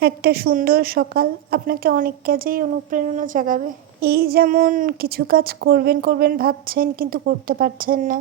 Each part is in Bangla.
একটা সুন্দর সকাল আপনাকে অনেক কাজেই অনুপ্রেরণা জাগাবে। এই যেমন কিছু কাজ করবেন করবেন ভাবছেন কিন্তু করতে পারছেন না।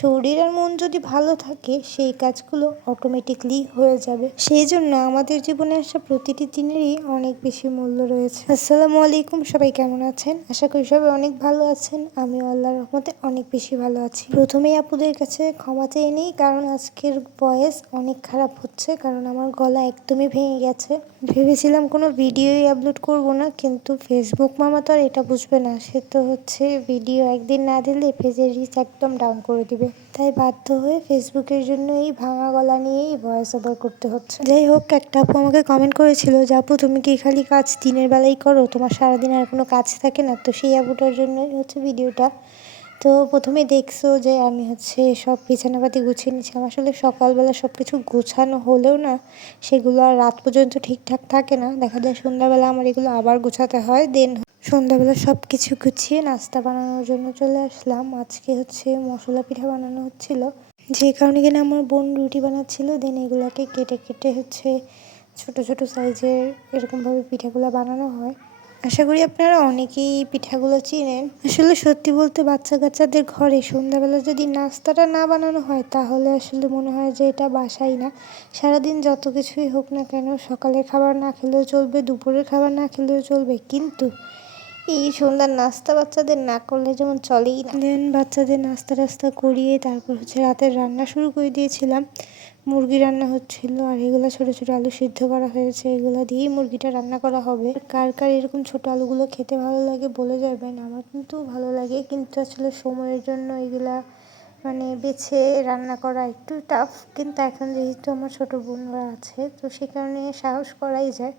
শরীর আর মন যদি ভালো থাকে সেই কাজগুলো অটোমেটিকলি হয়ে যাবে। সেই জন্য আমাদের জীবনে আসা প্রতিটি দিনেরই অনেক বেশি মূল্য রয়েছে। আসসালামু আলাইকুম, সবাই কেমন আছেন? আশা করি সবাই অনেক ভালো আছেন। আমিও আল্লাহর রহমতে অনেক বেশি ভালো আছি। প্রথমেই আপুদের কাছে ক্ষমা চেয়ে নিই, কারণ আজকের ভয়েস অনেক খারাপ হচ্ছে, কারণ আমার গলা একদমই ভেঙে গেছে। ভেবেছিলাম কোনো ভিডিওই আপলোড করব না, কিন্তু ফেসবুক মামা তো আর এটা বুঝবে না। সে তো ভিডিও একদিন না দিলে পেজের রিচ একদম ডাউন করে দিবে। তাই বাধ্য হয়ে ফেসবুকের জন্য এই ভাঙা গলা নিয়েই ভয়েস ওভার করতে হচ্ছে। যাই হোক, একটা আপু আমাকে কমেন্ট করেছিল যে আপু তুমি কি খালি কাজ দিনের বেলাই করো, তোমার সারাদিন আর কোনো কাজ থাকে না? তো সেই আপুটার জন্যই ভিডিওটা। তো প্রথমে দেখছো যে আমি সব বিছানাপাতি গুছিয়ে নিয়েছিলাম। আসলে সকালবেলা সব কিছু গোছানো হলেও না, সেগুলো আর রাত পর্যন্ত ঠিকঠাক থাকে না। দেখা যায় সন্ধ্যাবেলা আমার এগুলো আবার গোছাতে হয়। সন্ধ্যাবেলা সব কিছু গুছিয়ে নাস্তা বানানোর জন্য চলে আসলাম। আজকে মশলা পিঠা বানানো হচ্ছিল, যে কারণে কিনা আমার বোন রুটি বানাচ্ছিল। এগুলাকে কেটে কেটে ছোট ছোট সাইজের এরকমভাবে পিঠাগুলো বানানো হয়। আশা করি আপনারা অনেকেই পিঠাগুলো চিনেন। আসলে সত্যি বলতে বাচ্চা কাচ্চাদের ঘরে সন্ধ্যাবেলা যদি নাস্তাটা না বানানো হয়, তাহলে আসলে মনে হয় যে এটা বাসাই না। সারাদিন যত কিছুই হোক না কেন, সকালের খাবার না খেলেও চলবে, দুপুরের খাবার না খেলেও চলবে, কিন্তু এই সন্ধ্যার নাস্তা বাচ্চাদের না করলে যেমন চলেই না। বাচ্চাদের নাস্তা টাস্তা করিয়ে তারপর রাতের রান্না শুরু করে দিয়েছিলাম। মুরগি রান্না হচ্ছিল, আর এগুলো ছোট ছোট আলু সিদ্ধ করা হয়েছে। এগুলো দিয়েই মুরগিটা রান্না করা হবে। কার কার এরকম ছোট আলুগুলো খেতে ভালো লাগে বলে যাবেন। আমার কিন্তু ভালো লাগে, কিন্তু আসলে সময়ের জন্য এগুলা বেছে রান্না করা একটু টাফ। কিন্তু এখন যেহেতু আমার ছোট বোনরা আছে, তো সে কারণে সাহস করাই যায়,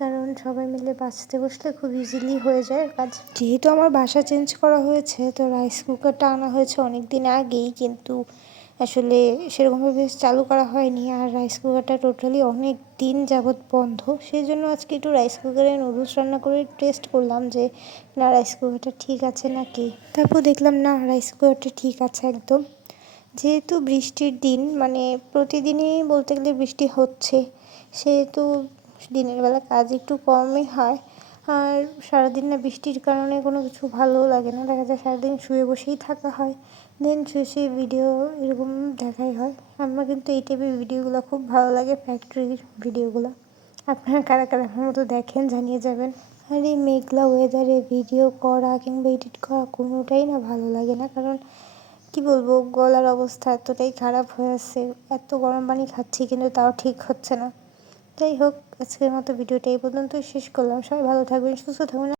কারণ সবাই মিলে বাঁচতে বসলে খুব ইজিলি হয়ে যায় কাজ। যেহেতু আমার বাসা চেঞ্জ করা হয়েছে, তো রাইস কুকারটা আনা হয়েছে অনেক দিন আগেই, কিন্তু আসলে সেরকমভাবে চালু করা হয়নি। আর রাইস কুকারটা টোটালি অনেক দিন যাবৎ বন্ধ। সেই জন্য আজকে একটু রাইস কুকারে নুডলস রান্না করে টেস্ট করলাম যে না, রাইস কুকারটা ঠিক আছে নাকি। তারপর দেখলাম না, রাইস কুকারটা ঠিক আছে একদম। যেহেতু বৃষ্টির দিন, প্রতিদিনই বলতে গেলে বৃষ্টি হচ্ছে, সেহেতু দিনের বেলা কাজ একটু কমই হয়। আর সারাদিন না বৃষ্টির কারণে কোনো কিছু ভালোও লাগে না। দেখা যায় সারাদিন শুয়ে বসেই থাকা হয়, শুয়ে শুয়ে ভিডিও এরকম দেখাই হয়। আমার কিন্তু এই টাইপের ভিডিওগুলো খুব ভালো লাগে, ফ্যাক্টরির ভিডিওগুলো। আপনারা কারা কারা আমার মতো দেখেন জানিয়ে যাবেন। আর এই মেঘলা ওয়েদারে ভিডিও করা কিংবা এডিট করা কোনোটাই না ভালো লাগে না, কারণ কি বলবো, গলার অবস্থা এতটাই খারাপ হয়ে আছে। এত গরম পানি খাচ্ছি কিন্তু তাও ঠিক হচ্ছে না। যাই হোক, আজকের মতো ভিডিওটা এই পর্যন্তই শেষ করলাম। সবাই ভালো থাকবেন, সুস্থ থাকবেন।